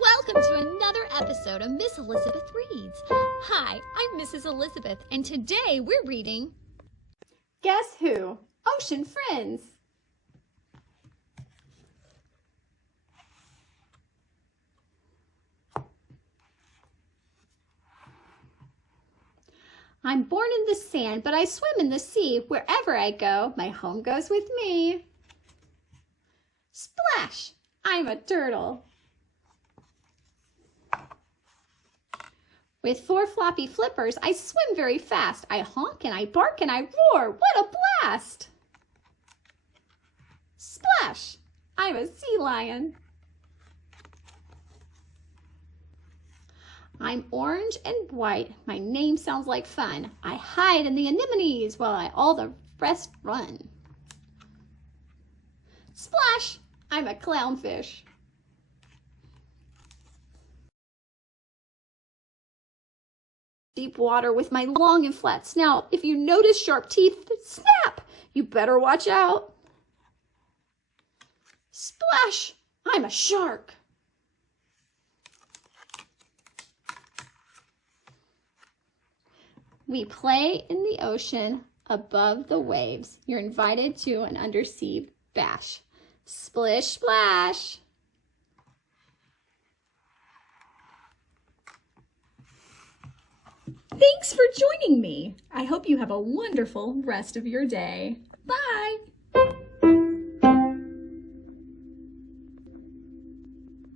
Welcome to another episode of Miss Elizabeth Reads. Hi, I'm Mrs. Elizabeth, and today we're reading Guess Who? Ocean Friends. I'm born in the sand, but I swim in the sea. Wherever I go, my home goes with me. Splash! I'm a turtle. With 4 floppy flippers, I swim very fast. I honk and I bark and I roar. What a blast! Splash! I'm a sea lion. I'm orange and white. My name sounds like fun. I hide in the anemones while all the rest run. Splash! I'm a clownfish. Deep water with my long and flat snout. If you notice sharp teeth, snap! You better watch out. Splash! I'm a shark. We play in the ocean above the waves. You're invited to an undersea bash. Splish, splash. Thanks for joining me. I hope you have a wonderful rest of your day.